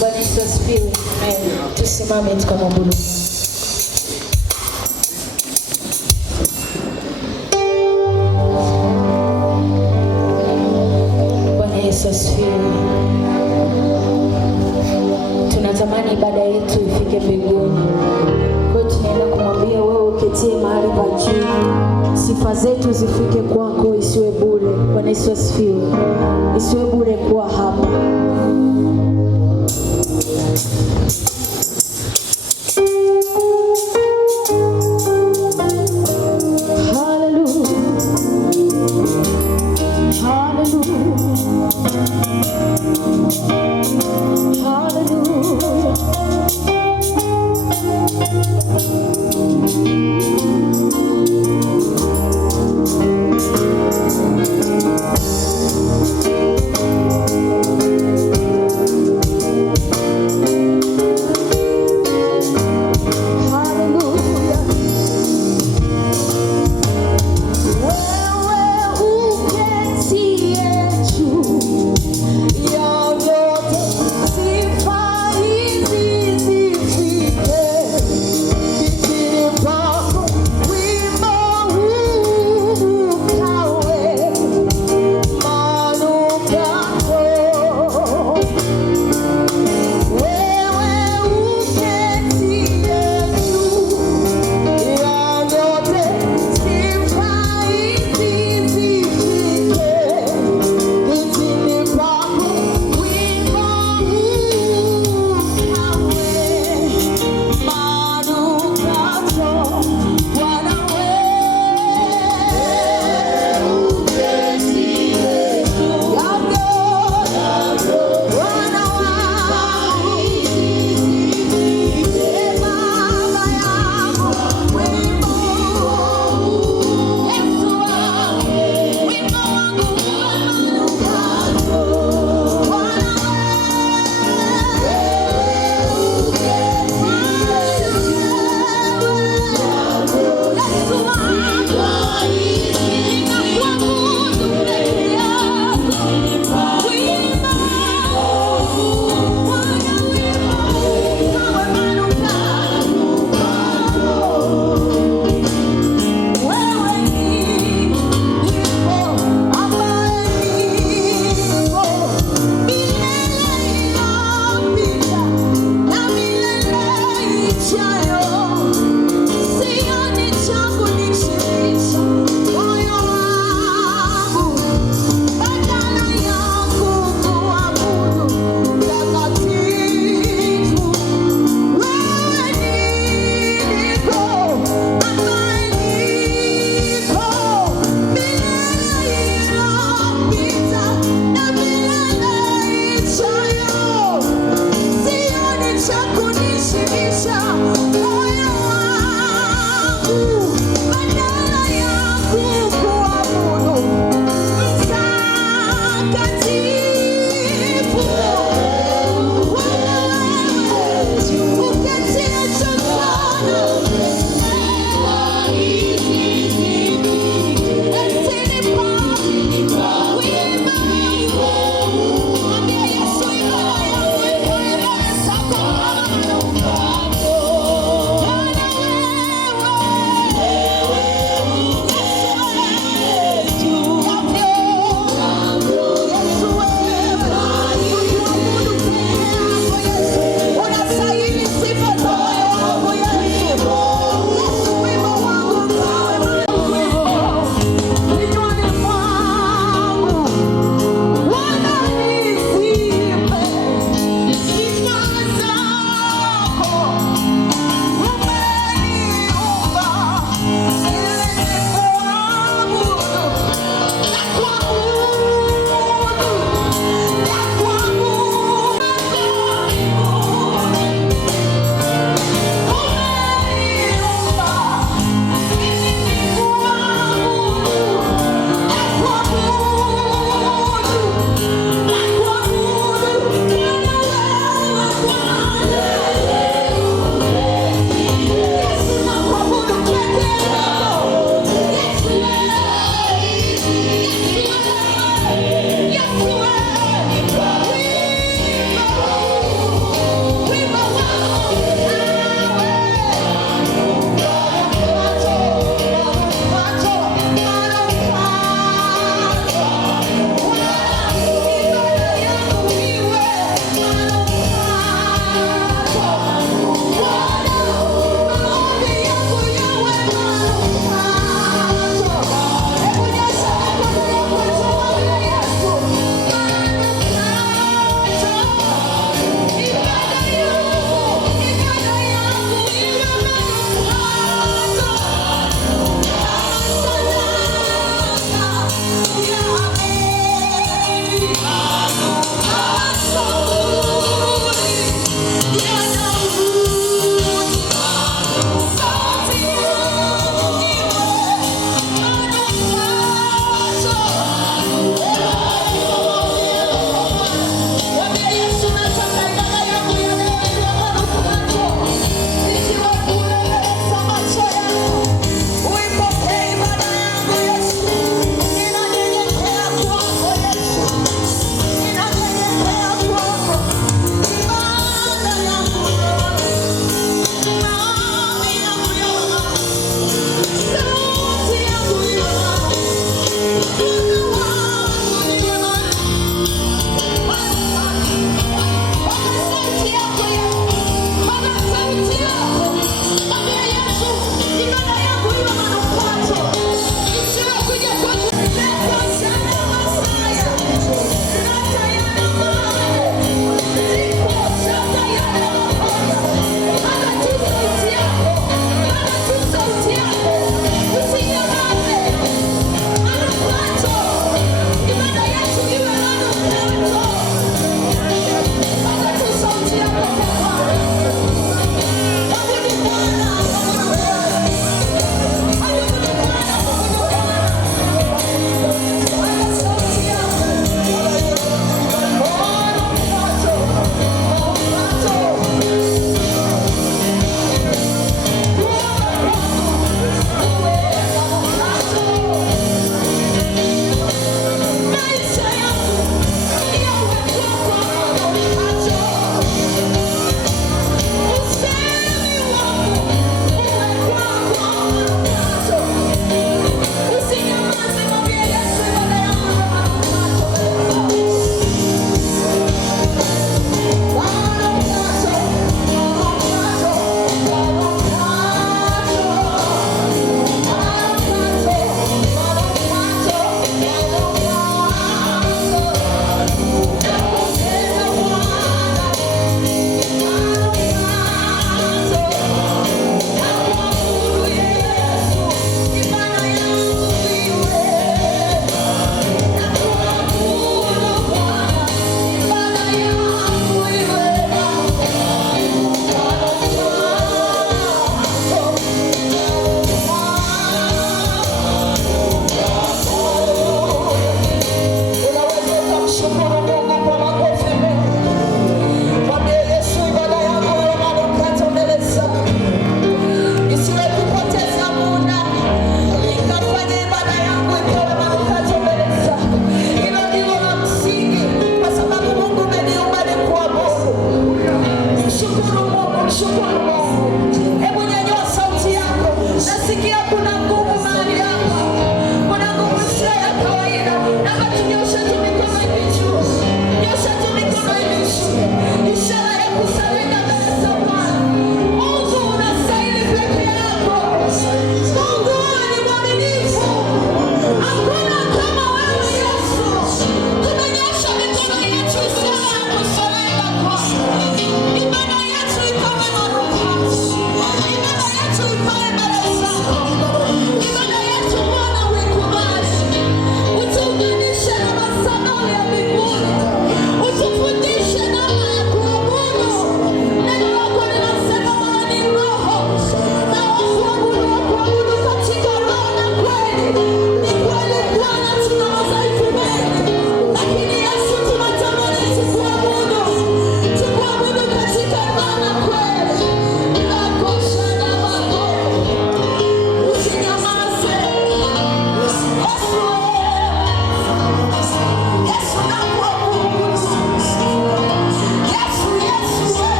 Bwana Yesu asifiwe. Tusimame tukamwabudu. Bwana Yesu asifiwe. Tunatamani ibada yetu ifike mbinguni. Kwa hiyo tunaenda kumwambia wewe uketie mahali pa juu, sifa zetu zifike kwako, isiwe bure. Bwana Yesu asifiwe. Isiwe bure kuwa hapa.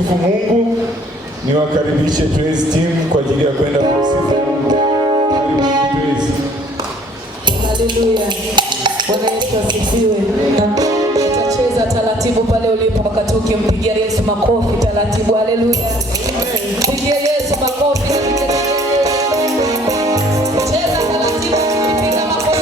kumsifu Mungu. Niwakaribishe praise team kwa ajili ya kwenda kumsifu Mungu. Praise. Haleluya. Bwana Yesu asifiwe. Utacheza taratibu pale ulipo wakati ukimpigia Yesu makofi taratibu. Haleluya. Pigia Yesu makofi. Cheza taratibu ukipiga makofi.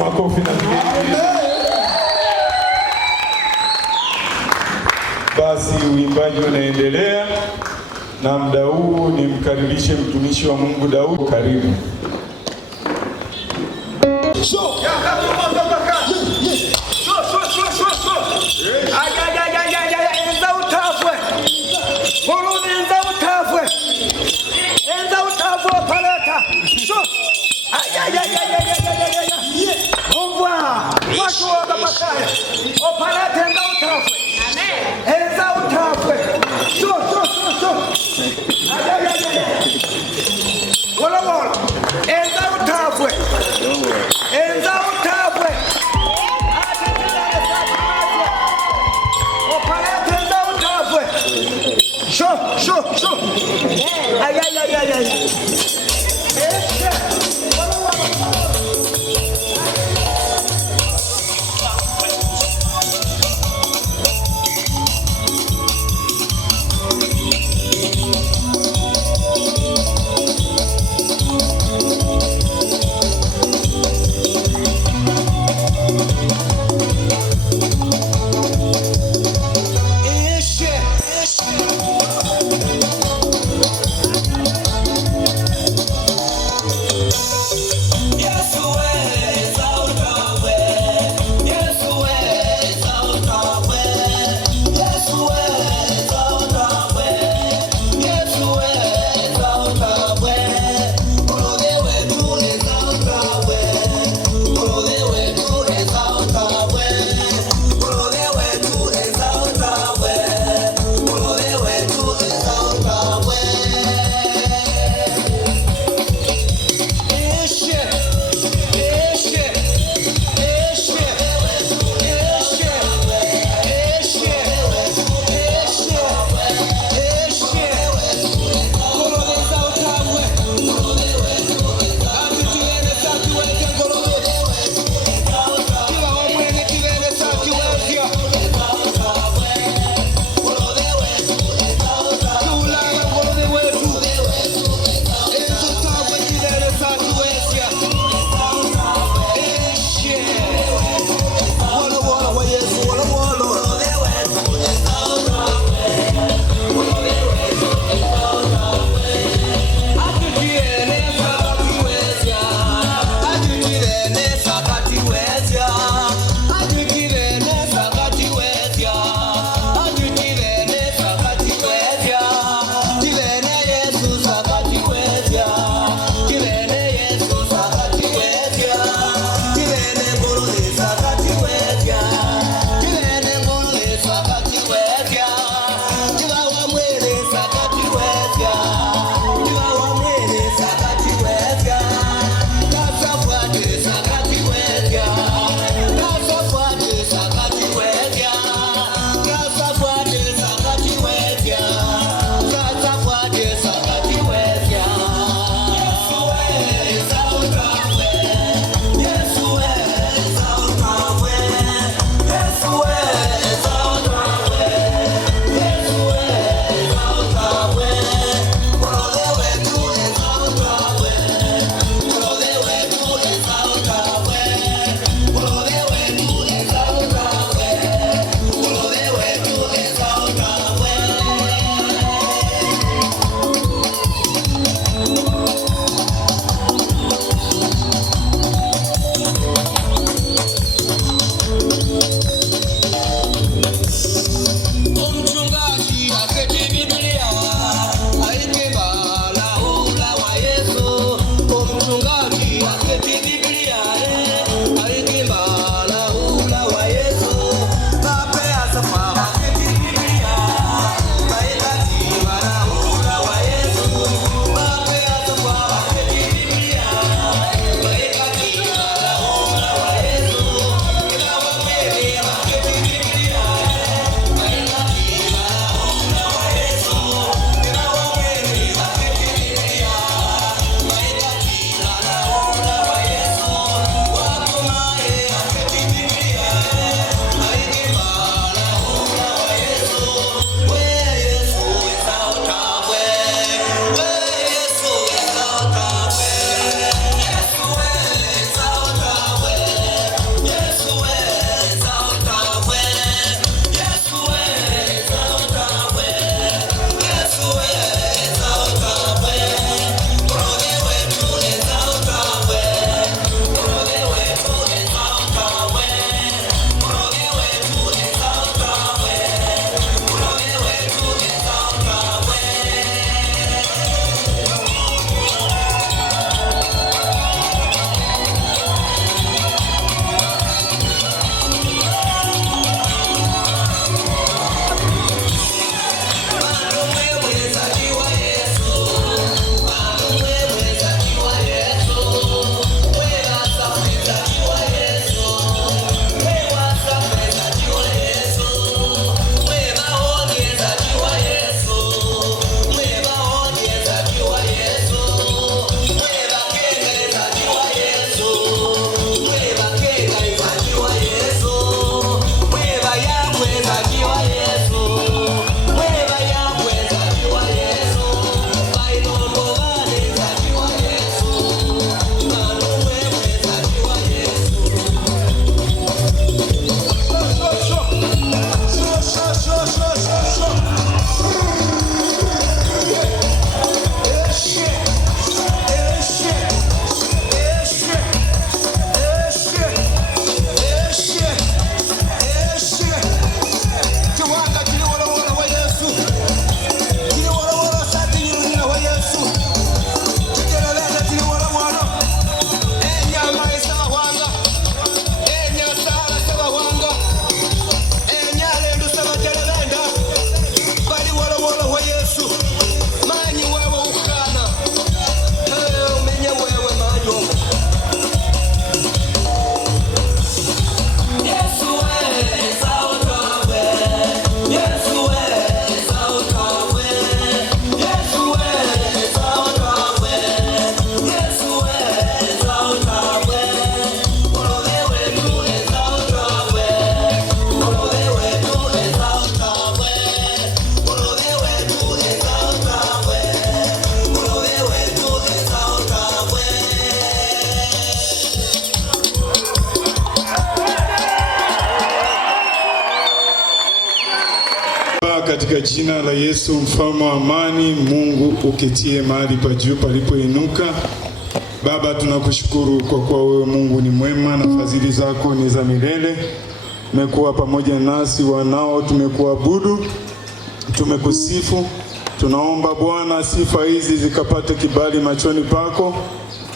makofi na vigelegele. Basi uimbaji unaendelea, na muda huu nimkaribishe mtumishi wa Mungu Daudi. Karibu. Ay. katika jina la Yesu mfalme wa amani, Mungu uketie mahali pa juu palipoinuka. Baba, tunakushukuru kwa kuwa wewe Mungu ni mwema na fadhili zako ni za milele. Umekuwa pamoja nasi wanao, tumekuabudu, tumekusifu. Tunaomba Bwana sifa hizi zikapate kibali machoni pako.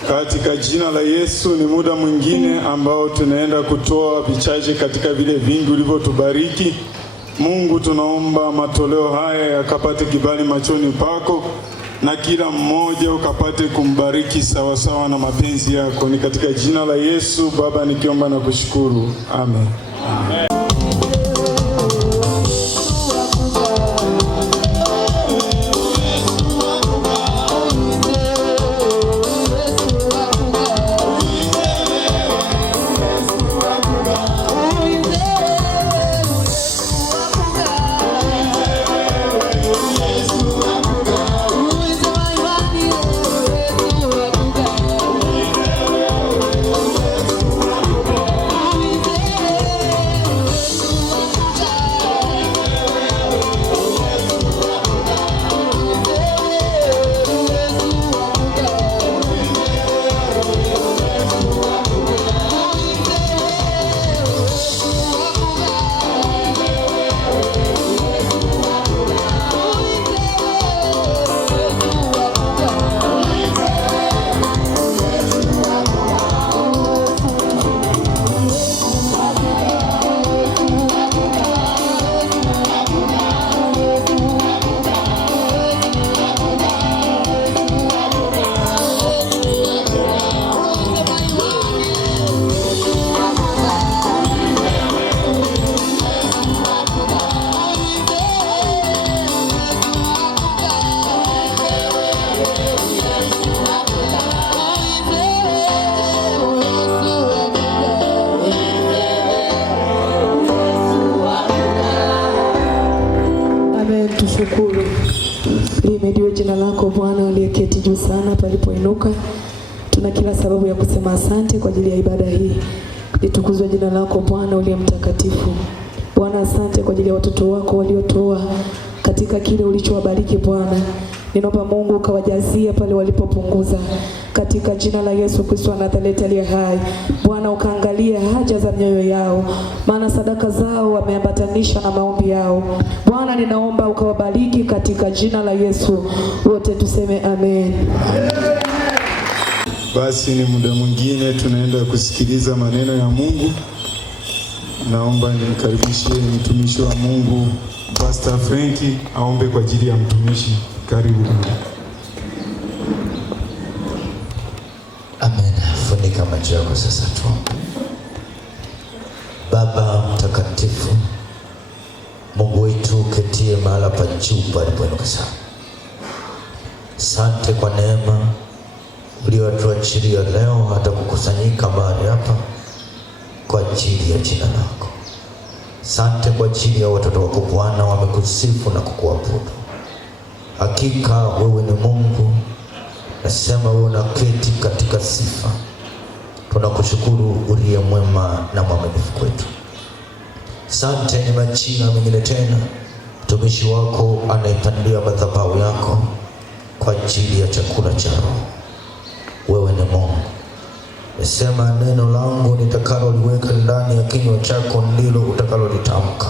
Katika jina la Yesu, ni muda mwingine ambao tunaenda kutoa vichache katika vile vingi ulivyotubariki. Mungu, tunaomba matoleo haya yakapate kibali machoni pako na kila mmoja ukapate kumbariki sawa sawa na mapenzi yako. Ni katika jina la Yesu Baba nikiomba na kushukuru. Amen. Amen. Tushukuru. Limediwe jina lako Bwana uliyeketi juu sana palipoinuka. Tuna kila sababu ya kusema asante kwa ajili ya ibada hii. Litukuzwe jina lako Bwana uliye mtakatifu. Bwana, asante kwa ajili ya watoto wako waliotoa katika kile ulichowabariki Bwana. Ninaomba Mungu ukawajazie pale walipopunguza. Katika jina la Yesu Kristo wa Nazareti aliye hai. Bwana, ukaangalia haja za mioyo yao, maana sadaka zao wameambatanisha na maombi yao. Bwana, ninaomba ukawabariki katika jina la Yesu. Wote tuseme amen. Basi ni muda mwingine tunaenda kusikiliza maneno ya Mungu. Naomba nimkaribishe mtumishi wa Mungu Pastor Frankie aombe kwa ajili ya mtumishi. Karibu. Amen. Funika macho yako sasa tu. Baba mtakatifu, Mungu wetu ketie mahala pa juu palipoinuka sana. Asante kwa neema uliyotuachilia leo hata kukusanyika mahali hapa kwa ajili ya jina lako. Asante kwa ajili ya watoto wako Bwana, wamekusifu na kukuabudu. Hakika wewe ni Mungu, nasema wewe unaketi katika sifa. Tunakushukuru uliye mwema na mwaminifu kwetu. Asante ni majina mengine tena mtumishi wako anaipandia madhabahu yako kwa ajili ya chakula cha roho. Wewe ni Mungu. Nasema neno langu nitakaloliweka ndani ya kinywa chako ndilo utakalolitamka.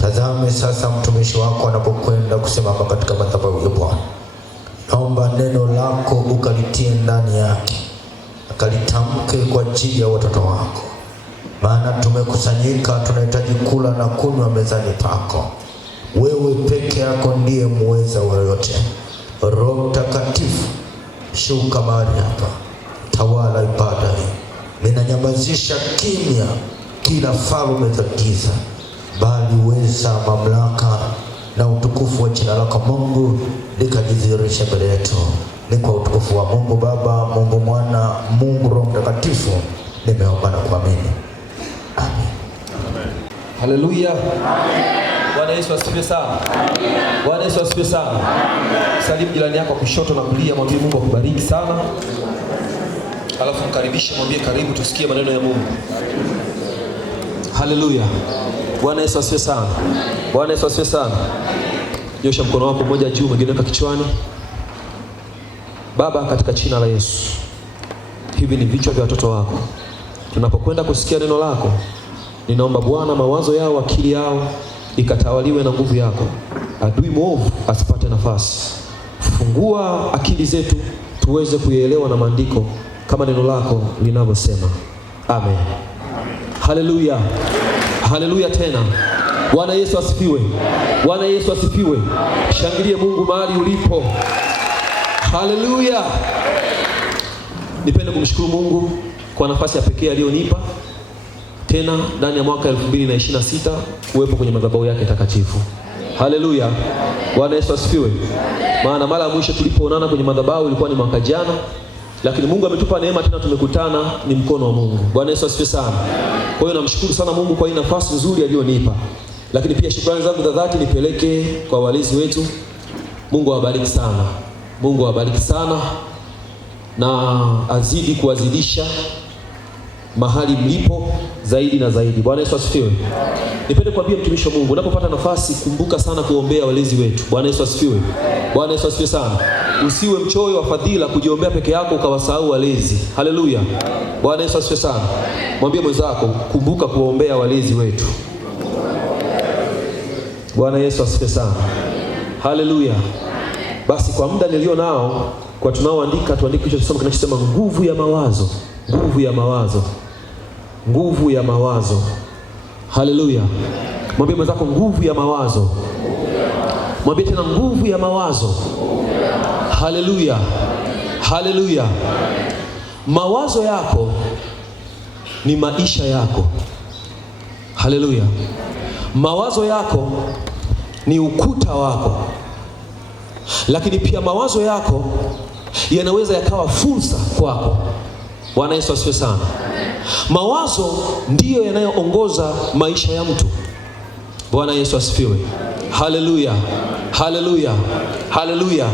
Tazame sasa mtumishi wako anapokwenda kusimama katika madhabahu ya Bwana. Naomba neno lako ukalitie ndani yake, akalitamke kwa ajili ya watoto wako. Maana tumekusanyika, tunahitaji kula na kunywa mezani pako. Wewe peke yako ndiye muweza wa yote. Roho Mtakatifu, shuka mahali hapa, tawala ibada hii. Ninanyamazisha kimya kila falme za giza, bali uweza, mamlaka na utukufu wa jina lako Mungu likajidhihirisha mbele yetu. Ni kwa utukufu wa Mungu Baba, Mungu Mwana, Mungu Roho Mtakatifu nimeomba na kuamini. Amen. Haleluya. Bwana Yesu asifiwe sana. Bwana Yesu asifiwe sana. Salimu jirani yako kushoto na kulia, mwambie Mungu akubariki sana. Alafu mkaribishe, mwambie karibu tusikie maneno ya Mungu. Haleluya. Bwana Yesu asifiwe sana. Bwana Yesu asifiwe sana. Nyosha mkono wako mmoja juu, mwingine weka kichwani. Baba, katika jina la Yesu, hivi ni vichwa vya watoto wako. Tunapokwenda kusikia neno lako, ninaomba Bwana mawazo yao, akili yao ikatawaliwe na nguvu yako. Adui mwovu asipate nafasi. Fungua akili zetu tuweze kuielewa na maandiko kama neno lako linavyosema. Amen. Haleluya. Haleluya tena. Bwana Yesu asifiwe. Bwana Yesu asifiwe. Shangilie Mungu mahali ulipo. Haleluya. Nipende kumshukuru Mungu kwa nafasi ya pekee aliyonipa tena ndani ya mwaka 2026 kuwepo kwenye madhabahu yake takatifu. Haleluya. Bwana Yesu asifiwe. Maana mara ya mwisho tulipoonana kwenye madhabahu ilikuwa ni mwaka jana, lakini Mungu ametupa neema tena tumekutana, ni mkono wa Mungu. Bwana Yesu asifiwe sana. Kwa hiyo namshukuru sana Mungu kwa hii nafasi nzuri aliyonipa. Lakini pia shukrani zangu za dhati nipeleke kwa walezi wetu. Mungu awabariki sana. Mungu awabariki sana na azidi kuwazidisha mahali mlipo zaidi na zaidi. Bwana Yesu asifiwe. Nipende kuambia mtumishi wa Mungu, unapopata nafasi kumbuka sana kuombea walezi wetu. Bwana Yesu asifiwe. Bwana Yesu asifiwe sana. Usiwe mchoyo wa fadhila kujiombea peke yako ukawasahau walezi. Haleluya. Bwana Yesu asifiwe sana. Mwambie mwenzako, kumbuka kuombea walezi wetu. Bwana Yesu asifiwe sana. Haleluya. Basi kwa muda nilio nao, kwa tunaoandika tuandike kichwa tusome kinachosema nguvu ya mawazo. Nguvu ya mawazo. Nguvu ya mawazo. Haleluya. Mwambie mwenzako nguvu ya mawazo. Mwambie tena nguvu ya mawazo. Haleluya. Haleluya. Mawazo yako ni maisha yako. Haleluya. Mawazo yako ni ukuta wako. Lakini pia mawazo yako yanaweza yakawa fursa kwako. Bwana Yesu asifiwe sana. Mawazo ndiyo yanayoongoza maisha ya mtu. Bwana Yesu asifiwe. Haleluya. Haleluya. Haleluya.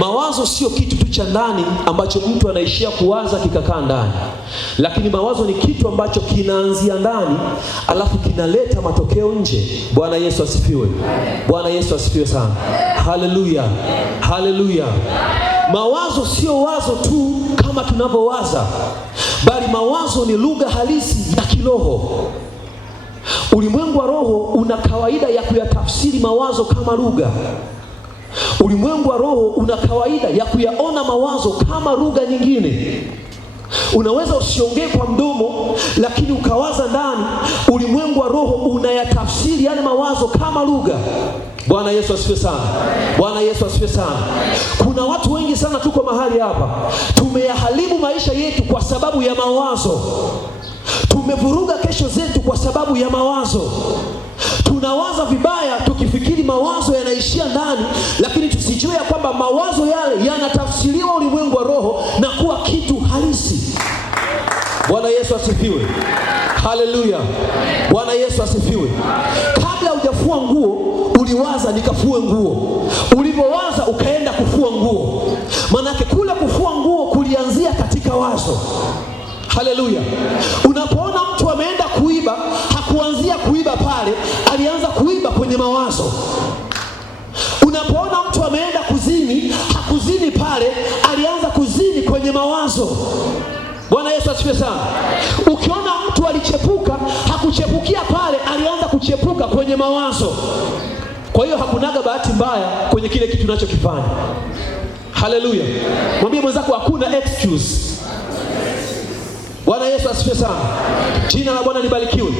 Mawazo sio kitu tu cha ndani ambacho mtu anaishia kuwaza kikakaa ndani. Lakini mawazo ni kitu ambacho kinaanzia ndani alafu kinaleta matokeo nje. Bwana Yesu asifiwe. Bwana Yesu asifiwe sana. Haleluya. Haleluya. Mawazo sio wazo tu kama tunavyowaza, bali mawazo ni lugha halisi ya kiroho. Ulimwengu wa roho una kawaida ya kuyatafsiri mawazo kama lugha. Ulimwengu wa roho una kawaida ya kuyaona mawazo kama lugha nyingine. Unaweza usiongee kwa mdomo, lakini ukawaza ndani. Ulimwengu wa roho unayatafsiri yale mawazo kama lugha. Bwana Yesu asifiwe sana. Bwana Yesu asifiwe sana. Kuna watu wengi sana tuko mahali hapa, tumeyaharibu maisha yetu kwa sababu ya mawazo. Tumevuruga kesho zetu kwa sababu ya mawazo. Tunawaza vibaya tukifikiri mawazo yanaishia ndani, lakini tusijue ya kwamba mawazo yale yanatafsiriwa ulimwengu wa roho na kuwa kitu halisi. Bwana Yesu asifiwe. Haleluya. Bwana Yesu asifiwe. Kabla hujafua nguo uliwaza nikafue nguo. Ulipowaza ukaenda kufua nguo. Manake kule kufua nguo kulianzia katika wazo. Haleluya. Unapoona mtu ameenda kuiba, hakuanzia kuiba pale, alianza kuiba kwenye mawazo. Unapoona mtu ameenda kuzini, hakuzini pale, alianza kuzini kwenye mawazo. Bwana Yesu asifiwe sana. Ukiona mtu alichepuka, hakuchepukia pale, alianza kuchepuka kwenye mawazo. Kwa hiyo hakunaga bahati mbaya kwenye kile kitu unachokifanya. Haleluya. Mwambie mwenzako hakuna excuse. Bwana Yesu asifiwe sana. Jina la Bwana libarikiwe.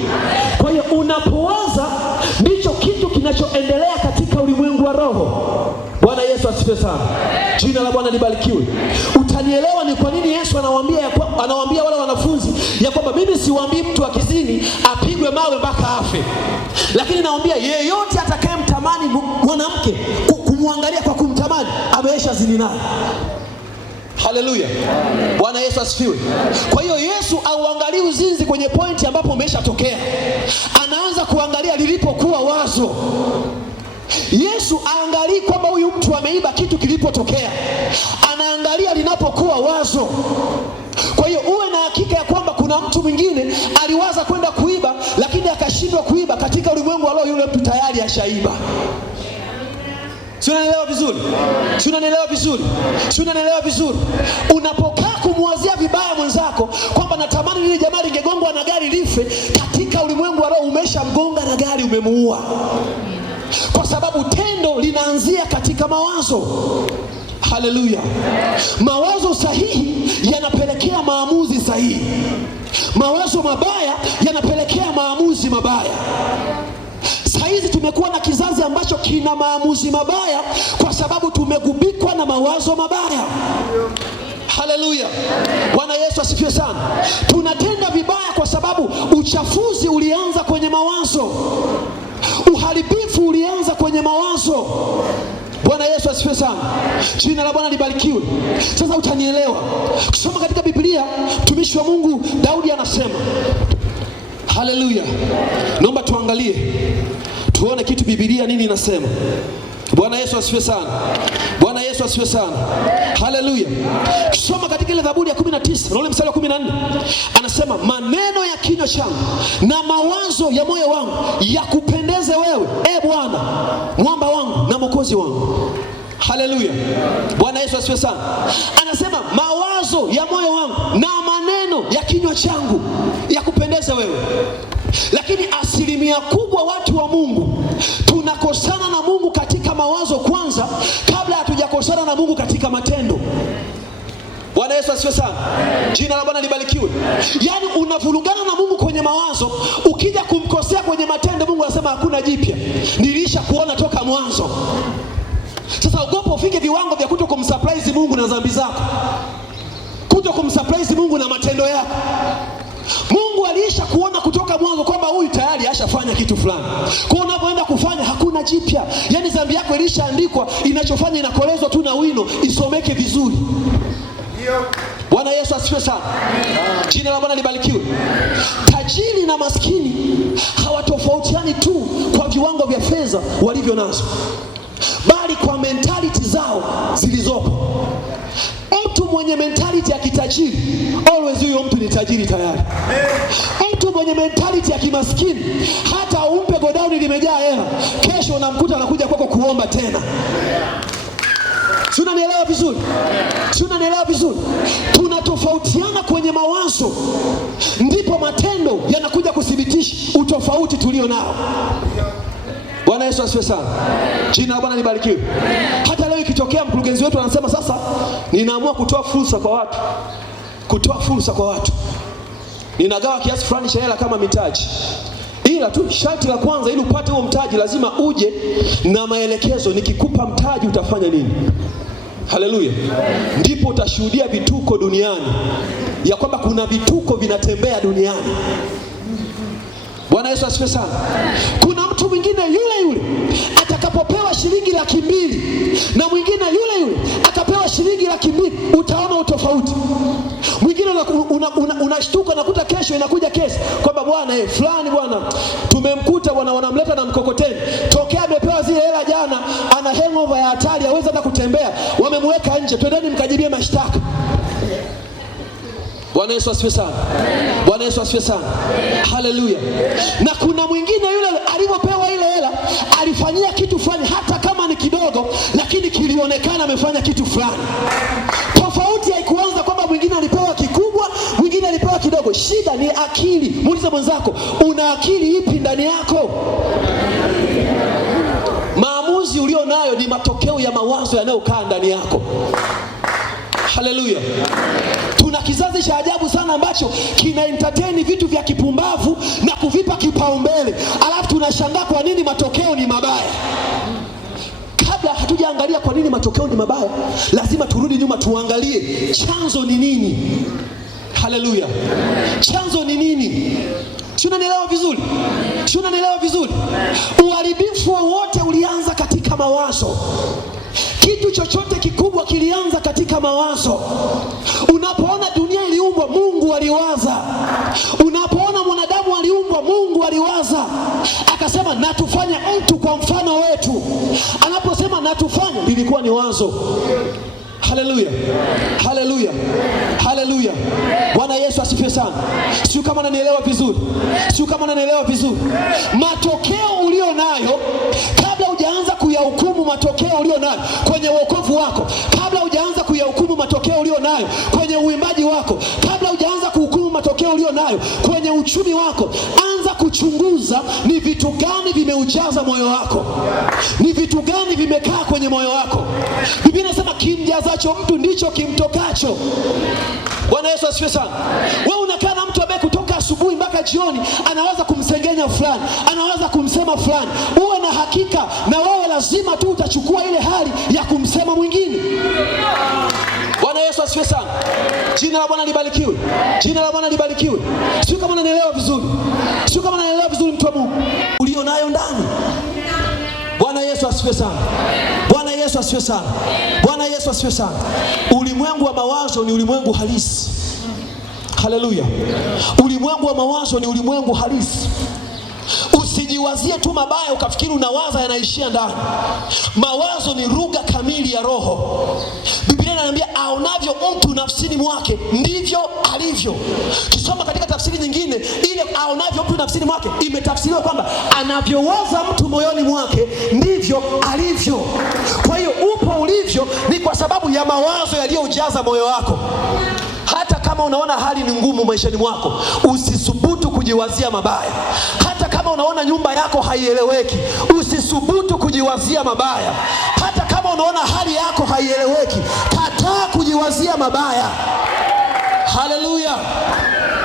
Kwa hiyo unapowaza ndicho kitu kinachoendelea katika ulimwengu wa roho. Bwana Yesu asifiwe sana. Jina la Bwana libarikiwe. Utanielewa ni kwa nini Yesu anawaambia wale wanafunzi ya kwamba mimi siwaambii mtu akizini apigwe mawe mpaka afe. Lakini naambia yeyote atakayemtamani mwanamke kumwangalia kwa kumtamani ameisha zini naye. Haleluya. Bwana Yesu asifiwe. Kwa hiyo Yesu auangalii uzinzi kwenye pointi ambapo umeshatokea. Anaanza kuangalia lilipokuwa wazo. Yesu aangalii kwamba huyu mtu ameiba kitu kilipotokea. Anaangalia linapokuwa wazo. Kwa hiyo uwe na hakika ya kwamba kuna mtu mwingine aliwaza kwenda kuiba, lakini akashindwa kuiba. Katika ulimwengu wa roho, yule mtu tayari ashaiba. Si unanielewa vizuri? Si unanielewa vizuri? Si unanielewa vizuri? Unapokaa kumwazia vibaya mwenzako kwamba natamani lile jamaa lingegongwa na gari life, katika ulimwengu wa roho umeshamgonga na gari, umemuua. Kwa sababu tendo linaanzia katika mawazo. Haleluya. Mawazo sahihi yanapelekea maamuzi sahihi. Mawazo mabaya yanapelekea maamuzi mabaya. Saizi tumekuwa na kizazi ambacho kina maamuzi mabaya kwa sababu tumegubikwa na mawazo mabaya. Haleluya. Bwana Yesu asifiwe sana. Tunatenda vibaya kwa sababu uchafuzi ulianza kwenye mawazo. Uharibifu ulianza kwenye mawazo. Bwana Yesu asifiwe sana. Jina la Bwana libarikiwe. Sasa utanielewa. Kusoma katika Biblia, mtumishi wa Mungu Daudi anasema, haleluya. Naomba tuangalie, tuone kitu Biblia nini inasema. Bwana Yesu asifiwe sana. Bwana Yesu asifiwe sana. Haleluya. Kusoma katika ile Zaburi ya 19 na ule mstari wa 14, anasema maneno ya kinywa changu na mawazo ya moyo wangu yakupendeze wewe, Bwana, mwamba wangu na mwokozi wangu. Haleluya. Bwana Yesu asifiwe sana. Anasema mawazo ya moyo wangu na maneno ya kinywa changu yakupendeze wewe. Lakini asilimia kubwa watu wa Mungu tunakosana na Mungu katika mawazo kwanza, kabla hatujakosana na Mungu katika matendo. Bwana Yesu asifiwe sana. Jina la Bwana libarikiwe. Yaani unavurugana na Mungu kwenye mawazo, ukija kumkosea kwenye matendo, Mungu anasema hakuna jipya, nilisha kuona toka mwanzo. Sasa ogopa ufike viwango vya kuto kumsurprise Mungu na dhambi zako, kuto kumsurprise Mungu na matendo yako. Mungu aliisha kuona kutoka mwanzo kwamba huyu tayari ashafanya kitu fulani. Kwa unapoenda kufanya hakuna jipya. Yaani dhambi yako ilishaandikwa, inachofanya inakolezwa tu na wino isomeke vizuri. Bwana Yesu asifiwe sana. Jina la Bwana libarikiwe. Tajiri na maskini hawatofautiani tu kwa viwango vya fedha walivyo nazo, bali kwa mentality zao zilizopo. Mtu mwenye mentality ya kitajiri, always huyo mtu ni tajiri tayari. Mtu mwenye mentality ya kimaskini, hata umpe godauni limejaa hela, kesho unamkuta anakuja kwako kuomba tena. Si unanielewa vizuri? Si unanielewa vizuri? Tunatofautiana kwenye mawazo, ndipo matendo yanakuja kuthibitisha utofauti tulio nao. Bwana Yesu asifiwe sana. Jina la Bwana libarikiwe. Hata leo ikitokea mkurugenzi wetu anasema sasa ninaamua kutoa fursa kwa watu, kutoa fursa kwa watu, ninagawa kiasi fulani cha hela kama mitaji, ila tu sharti la kwanza, ili upate huo mtaji lazima uje na maelekezo, nikikupa mtaji utafanya nini. Haleluya. Ndipo utashuhudia vituko duniani, ya kwamba kuna vituko vinatembea duniani. Bwana Yesu asifiwe sana. Kuna mtu mwingine yule atakapopewa shilingi 200,000 na mwingine yule akapewa shilingi 200,000, utaona utofauti. Mwingine unashtuka nakuta kesho inakuja kesi kwamba bwana fulani bwana tumemkuta bwana wanamleta na mkokoteni, tokea amepewa zile hela jana, ana hangover ya hatari, hawezi hata kutembea, wamemweka nje, twendeni mkajibie mashtaka. Bwana Yesu asifiwe sana. Bwana Yesu asifiwe sana. Haleluya. Na kuna mwingine yule alipopewa ile hela alifanyia kitu fulani, hata kama ni kidogo, lakini kilionekana amefanya kitu fulani. Tofauti haikuanza kwamba mwingine alipewa kikubwa, mwingine alipewa kidogo. Shida ni akili. Muulize mwenzako, una akili ipi ndani yako? Maamuzi ulio nayo ni matokeo ya mawazo yanayokaa ndani yako. Haleluya. Tuna kizazi cha ajabu sana ambacho kina entertain vitu vya kipumbavu na kuvipa kipaumbele, alafu tunashangaa kwa nini matokeo ni mabaya. Kabla hatujaangalia kwa nini matokeo ni mabaya, lazima turudi nyuma tuangalie chanzo ni nini. Haleluya. Chanzo ni nini? Si unanielewa vizuri? Si unanielewa vizuri? Uharibifu wote ulianza katika mawazo. Kitu chochote kikubwa kilianza katika mawazo. Unapoona dunia iliumbwa, Mungu aliwaza. Unapoona mwanadamu aliumbwa, Mungu aliwaza. Akasema na tufanye mtu kwa mfano wetu. Anaposema na tufanye, lilikuwa ni wazo. Haleluya. Haleluya. Haleluya. Bwana Yesu asifiwe sana. Sio kama unanielewa vizuri. Sio kama unanielewa vizuri. Matokeo ulio nayo kabla hujaanza kuyahukumu matokeo ulio nayo kwenye wokovu wako, kabla hujaanza kuyahukumu matokeo ulio nayo kwenye uimbaji wako, kabla hujaanza kuhukumu matokeo ulio nayo kwenye uchumi wako, anza kuchunguza ni vitu gani vimeujaza moyo wako. Ni vitu gani vimekaa kwenye moyo wako. Biblia inasema kimjazacho mtu ndicho kimtokacho. Bwana Yesu asifiwe sana. Wewe unakaa na mtu ambaye kutoka asubuhi mpaka jioni anaweza kumsengenya fulani, anaweza kumsema fulani. Uwe na hakika na wewe lazima tu utachukua ile hali ya kumsema mwingine. Bwana Yesu asifiwe sana. Jina la Bwana libarikiwe. Jina la Bwana libarikiwe. Sio kama unanielewa vizuri. Sio kama unanielewa vizuri mtu wa Mungu. Ulio nayo ndani. Bwana Yesu asifiwe sana. Bwana Yesu asifiwe sana. Bwana Yesu asifiwe sana. Ulimwengu wa mawazo ni ulimwengu halisi. Haleluya. Ulimwengu wa mawazo ni ulimwengu halisi. Usijiwazie tu mabaya ukafikiri unawaza yanaishia ndani. Mawazo ni lugha kamili ya roho. Biblia inaniambia aonavyo mtu nafsini mwake ndivyo alivyo. Kisoma katika tafsiri nyingine, ile aonavyo mtu nafsini mwake imetafsiriwa kwamba anavyowaza mtu moyoni mwake ndivyo alivyo. Kwa hiyo upo ulivyo ni kwa sababu ya mawazo yaliyojaza moyo wako. Hata kama unaona hali ni ngumu maishani mwako, usisubutu kujiwazia mabaya. Hata kama unaona nyumba yako haieleweki, usisubutu kujiwazia mabaya. Hata kama unaona hali yako haieleweki, kataa kujiwazia mabaya. Haleluya.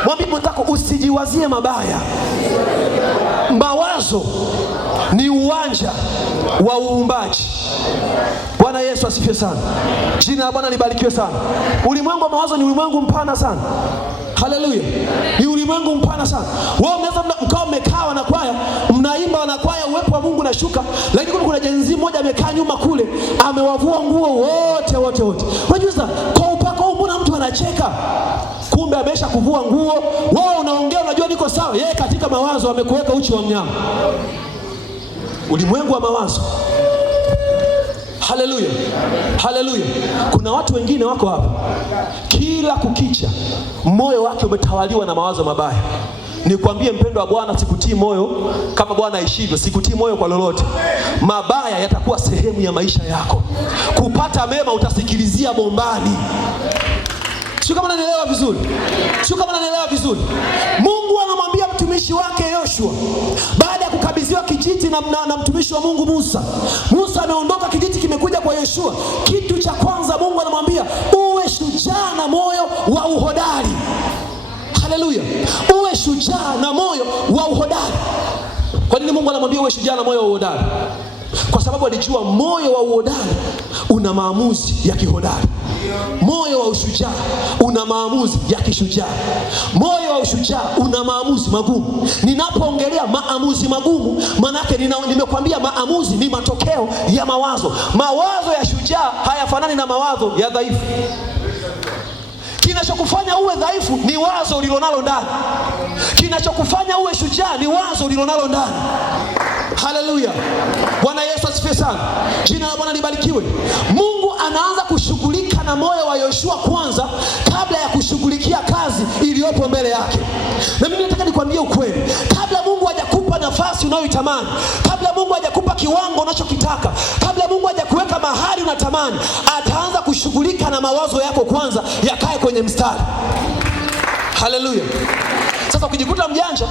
Mwambie mwenzako usijiwazie mabaya. Mawazo ni uwanja wa uumbaji. Bwana Yesu asifiwe sana. Jina la Bwana libarikiwe sana. Ulimwengu wa mawazo ni ulimwengu mpana sana. Haleluya. Ni ulimwengu mpana sana. Wao mnaweza mkao mmekaa na kwaya, mnaimba na kwaya, uwepo wa Mungu unashuka, lakini kuna jenzi mmoja amekaa nyuma kule, amewavua nguo wote. Unajua kwa upako huu mbona mtu anacheka? Kumbe amesha kuvua nguo. Wewe unaongea unajua niko sawa, yeye katika mawazo amekuweka uchi wa mnyama. Ulimwengu wa mawazo. Haleluya. Haleluya. Kuna watu wengine wako hapa, kila kukicha moyo wake umetawaliwa na mawazo mabaya. Nikwambie mpendo wa Bwana, sikutii moyo kama Bwana aishivyo, sikutii moyo kwa lolote. Mabaya yatakuwa sehemu ya maisha yako. Kupata mema utasikilizia bombani. Sio kama unanielewa vizuri. Sio kama unanielewa vizuri. Mungu anamwambia mtumishi wake Yoshua, baada ya kukabidhiwa kijiti na mtumishi wa Mungu Musa. Musa ameondoka, kijiti kimekuja kwa Yoshua. Kitu cha kwanza Mungu anamwambia, uwe shujaa na moyo wa uhodari. Haleluya. Uwe shujaa na moyo wa uhodari. Kwa nini Mungu anamwambia uwe shujaa na moyo wa uhodari? Kwa sababu alijua moyo wa uhodari una maamuzi ya kihodari. Moyo wa ushujaa una maamuzi ya kishujaa. Moyo wa ushujaa una maamuzi magumu. Ninapoongelea maamuzi magumu, maana yake nimekwambia maamuzi ni matokeo ya mawazo. Mawazo ya shujaa hayafanani na mawazo ya dhaifu. Kinachokufanya uwe dhaifu ni wazo ulilonalo ndani. Kinachokufanya uwe shujaa ni wazo ulilonalo ndani. Haleluya. Bwana Yesu asifiwe sana. Jina la Bwana libarikiwe. Mungu anaanza kushughulika na moyo wa Yoshua kwanza kabla ya kushughulikia kazi iliyopo mbele yake. Na mimi nataka nikwambie ukweli, kabla Mungu hajakupa nafasi unayoitamani, kabla Mungu hajakupa kiwango unachokitaka, kabla Mungu hajakuweka mahali unatamani, ataanza kushughulika na mawazo yako kwanza yakae kwenye mstari. Haleluya. Sasa ukijikuta mjanja,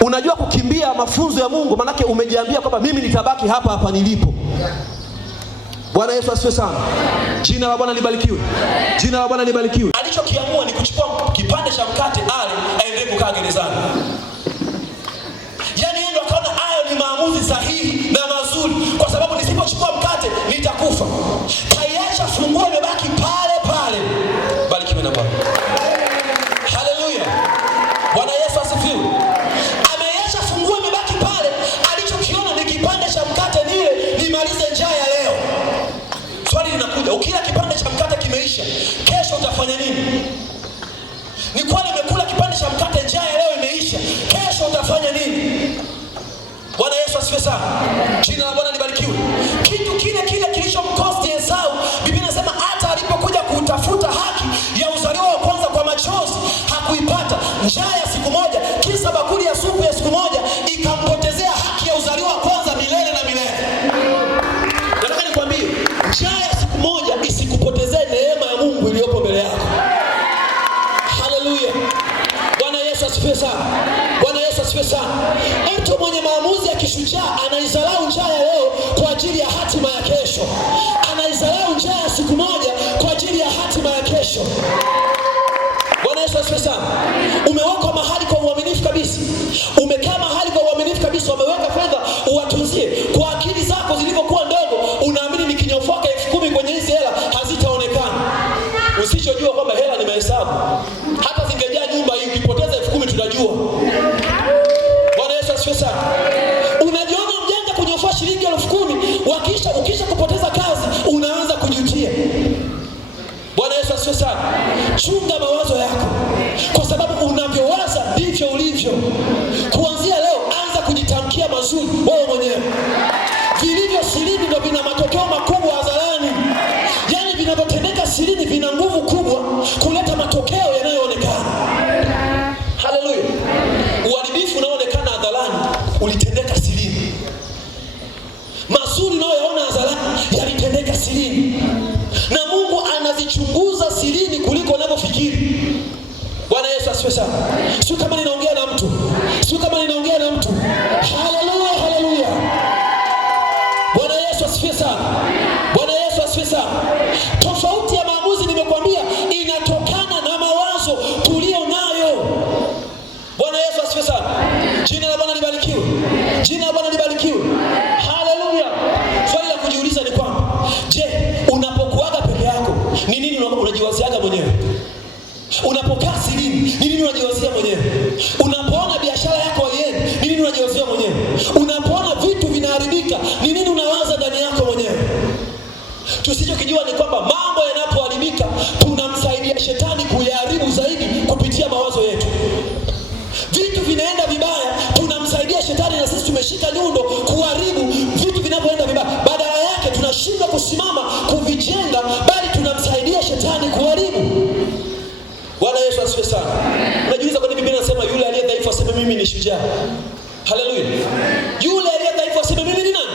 unajua kukimbia mafunzo ya Mungu, manake umejiambia kwamba mimi nitabaki hapa nilipo. Bwana Yesu asifiwe sana. Jina la Bwana libarikiwe. Jina la Bwana libarikiwe. Alichokiamua ni kuchukua kipande cha mkate aendelee kukaa gerezani. Yaani yeye ndo akaona hayo ni maamuzi sahihi na mazuri, kwa sababu nisipochukua mkate nitakufa. Kaiacha funguo imebaki pale. Barikiwe na Bwana. Haleluya. Bwana Yesu asifiwe. Ameiacha funguo imebaki pale, alichokiona ni kipande cha mkate nile nimalize njaa ya leo. Swali linakuja, ukila kipande cha mkate kimeisha, kesho utafanya nini? Ni kwani nimekula kipande cha mkate njaa ya leo imeisha, kesho utafanya nini? Bwana Yesu asifiwe sana. Bwana Yesu asifiwe sana. Mtu mwenye maamuzi ya kishujaa anaidharau njaa ya leo kwa ajili ya hatima ya kesho. Anaidharau njaa ya siku moja kwa ajili ya hatima ya kesho. Bwana Yesu asifiwe sana. Umewekwa mahali kwa uaminifu kabisa. Umekaa mahali kwa uaminifu kabisa, wameweka fedha uwatunzie. Kwa akili zako zilivyokuwa ndogo, unaamini nikinyofoka 10,000 kwenye hizi hela hazitaonekana. Usichojua kwamba hela ni mahesabu. Hata zingejaa nyumba hii, ukipoteza 10,000 tunajua. Bwana Yesu asifiwe sana. Unajiona mjanja kunyofoa shilingi 10,000, ukisha kupoteza kazi unaanza kujutia. Bwana Yesu asifiwe sana. Chunga mawazo yako, kwa sababu unavyowaza ndivyo ulivyo. Kuanzia leo anza kujitamkia mazuri wewe mwenyewe. Vilivyo sirini ndio vina matokeo makubwa hadharani. Yaani vinavyotendeka sirini vina nguvu kubwa kuleta matokeo yanayoonekana. Haleluya. Uharibifu unaoonekana hadharani ulitendeka sirini. Mazuri unayoyaona hadharani yalitendeka sirini. Na Mungu anazichunguza sirini kuliko unavyofikiri. Bwana Yesu asifiwe sana. Sio kama ninaongea na mtu. Haleluya, haleluya. Bwana Yesu asifiwe sana. Bwana Yesu asifiwe sana. Tofauti ya maamuzi nimekwambia inatokana na mawazo tulio nayo. Bwana Yesu asifiwe sana. Jina la Bwana libarikiwe. Jina la Bwana libarikiwe. Haleluya. Swali la kujiuliza ni kwamba, je, unapokuaga peke yako ni nini unajiwaziaga mwenyewe? Unapokaa sirini ni nini unajiwazia mwenyewe? Unapoona biashara yako haiendi ni nini unajiwazia mwenyewe? Unapoona vitu vinaharibika ni nini unawaza ndani yako mwenyewe? Tusichokijua ni kwamba mambo yanapoharibika tunamsaidia shetani kuyaharibu zaidi kupitia mawazo yetu. Vitu vinaenda vibaya tunamsaidia shetani na sisi tumeshika nyundo kuharibu vitu vinavyoenda vibaya. Badala yake tunashindwa kusimama kuvijenga, bali tunamsaidia shetani kuharibu. Bwana Yesu asifiwe sana. Unajiuliza kwa nini Biblia inasema yule aliye dhaifu aseme mimi ni shujaa? Haleluya. Yule aliye dhaifu aseme mimi ni nani?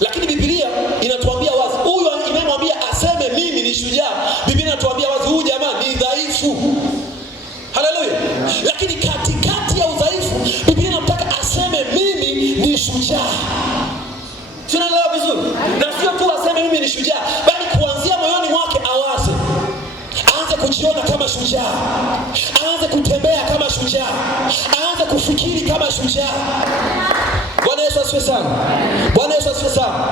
Lakini Biblia inatuambia wazi, huyu imemwambia aseme mimi ni shujaa. Biblia inatuambia wazi huyu jamaa ni dhaifu. Haleluya. Lakini katikati ya udhaifu Biblia inamtaka aseme mimi ni shujaa. Tunaelewa vizuri? Na sio tu aseme mimi ni shujaa, bali kuanzia moyoni mwake awaze. Aanze kujiona kama shujaa. Aanze kutembea kama shujaa. Aanze kufikiri kama shujaa. Bwana Yesu asifiwe sana. Bwana Yesu asifiwe sana.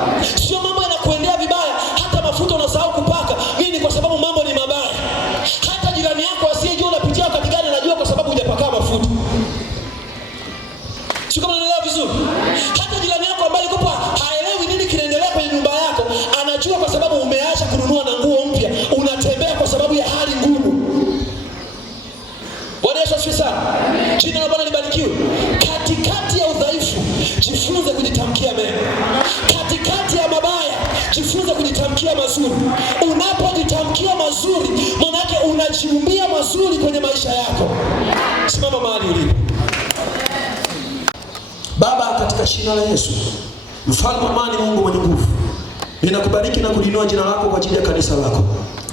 Sio mambo yanakuendea vibaya, hata mafuta unasahau kupaka. Nini? Kwa sababu mambo ni mabaya. Hata jirani yako asiyejua unapitia wakati gani anajua kwa sababu hujapaka mafuta. Sio kama unaelewa vizuri? Hata jirani yako ambaye yuko haelewi nini kinaendelea kwenye nyumba yako, anajua kwa sababu umeacha kununua na nguo mpya, unatembea kwa sababu ya hali ngumu. Bwana Yesu asifiwe sana. Jina la Bwana libarikiwe. Katikati ya udhaifu jifunze kujitamkia mema. Katikati ya mabaya jifunze kujitamkia mazuri. Unapojitamkia mazuri, maana yake unajiumbia mazuri kwenye maisha yako. Simama mahali ulipo. Baba, katika jina la Yesu, Mfalme amani, Mungu mwenye nguvu, ninakubariki na kulinua jina lako kwa ajili ya kanisa lako.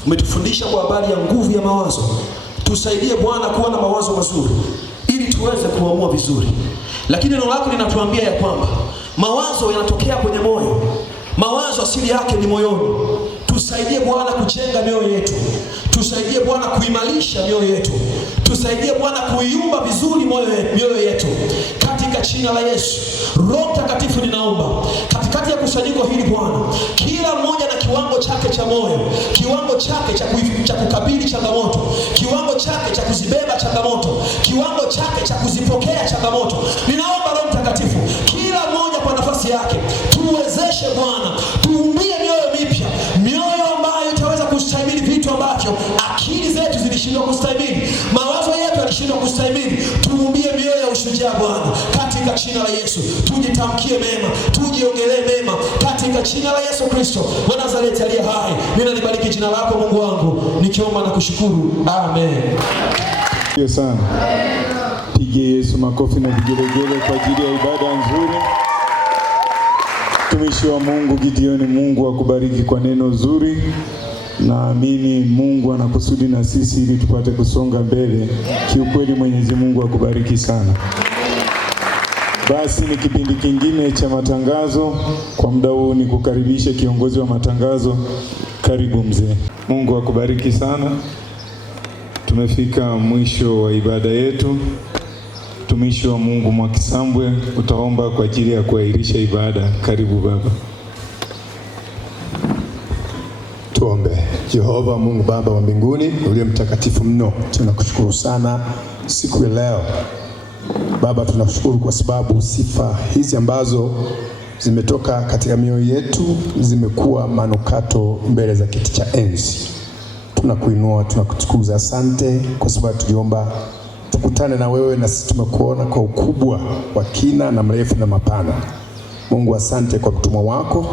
Umetufundisha kwa habari ya nguvu ya mawazo. Tusaidie Bwana kuwa na mawazo mazuri ili tuweze kuamua vizuri. Lakini neno lako linatuambia ya kwamba mawazo yanatokea kwenye moyo. Mawazo asili yake ni moyoni. Tusaidie Bwana kujenga mioyo yetu. Tusaidie Bwana kuimarisha mioyo yetu. Tusaidie Bwana kuiumba vizuri mioyo yetu. Katika jina la Yesu. Roho Mtakatifu, ninaomba katikati ya kusanyiko hili Bwana, kila mmoja na kiwango chake cha moyo, kiwango chake cha kukabili changamoto, kiwango chake cha kuzibeba changamoto, kiwango chake cha kuzipokea changamoto. Ninaomba Roho Mtakatifu, kila mmoja kwa nafasi yake, tuwezeshe Bwana, tuumbie mioyo mipya, mioyo ambayo itaweza kustahimili vitu ambavyo akili zetu zilishindwa kustahimili, mawazo yetu yalishindwa kustahimili. Tuumbie mioyo ya ushujaa Bwana, katika jina la Yesu. Tujitamkie mema, tujiongelee mema, katika jina la Yesu Kristo wa Nazareti aliye hai. Ninalibariki jina lako Mungu wangu, nikiomba na kushukuru. Amen. Asante sana. Pige Yesu makofi na vigelegele kwa ajili ya ibada nzuri. Mtumishi wa Mungu Gideon, Mungu akubariki kwa neno zuri naamini Mungu anakusudi na sisi ili tupate kusonga mbele. Kiukweli Mwenyezi Mungu akubariki sana. Basi ni kipindi kingine cha matangazo. Kwa muda huu ni kukaribisha kiongozi wa matangazo. Karibu mzee. Mungu akubariki sana. Tumefika mwisho wa ibada yetu. Mtumishi wa Mungu Mwakisambwe utaomba kwa ajili ya kuahirisha ibada. Karibu baba. Tuombe. Jehova Mungu Baba wa mbinguni, uliye mtakatifu mno, tunakushukuru sana siku ya leo. Baba, tunakushukuru kwa sababu sifa hizi ambazo zimetoka katika mioyo yetu zimekuwa manukato mbele za kiti cha enzi. Tunakuinua, tunakutukuza. Asante kwa sababu tuliomba tukutane na wewe, na sisi tumekuona kwa ukubwa wa kina na mrefu na mapana. Mungu, asante kwa mtumwa wako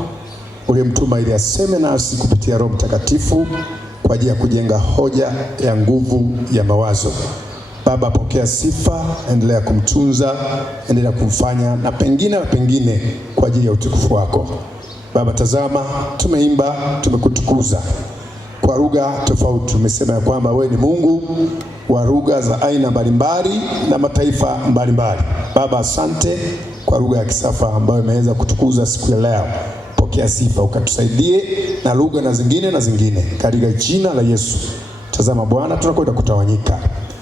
uliyemtuma ili aseme nasi kupitia Roho Mtakatifu kwa ajili ya kujenga hoja ya nguvu ya mawazo. Baba, pokea sifa, endelea kumtunza, endelea kumfanya na pengine kwa ajili ya utukufu wako. Baba, tazama, tumeimba, tumekutukuza kwa lugha tofauti. Tumesema ya kwamba wewe ni Mungu wa lugha za aina mbalimbali na mataifa mbalimbali. Baba, asante kwa lugha ya Kisafa ambayo imeweza kutukuza siku ya leo. Pokea sifa, ukatusaidie na lugha na zingine katika jina la Yesu. Tazama Bwana, tunakwenda kutawanyika.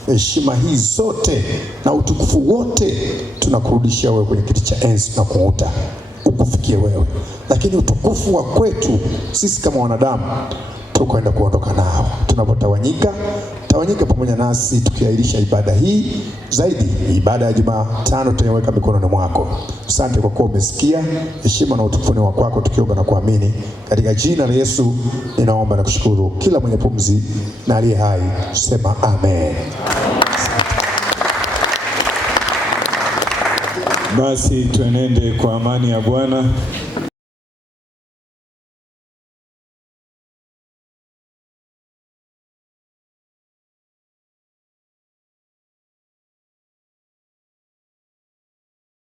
Heshima hii zote na utukufu wote tunakurudishia wewe kwenye kiti cha enzi, na kuuta ukufikie wewe. Lakini utukufu wa kwetu sisi kama wanadamu tukwenda kuondoka nao. Tunapotawanyika, tawanyika pamoja nasi tukiahirisha ibada hii. Zaidi ibada ya Jumatano tunaiweka mikononi mwako. Asante kwa kuwa umesikia. Heshima na utukufu ni wa kwako, tukiomba na kuamini katika jina la Yesu ninaomba na kushukuru. Kila mwenye pumzi na aliye hai sema amen. Basi tuenende kwa amani ya Bwana.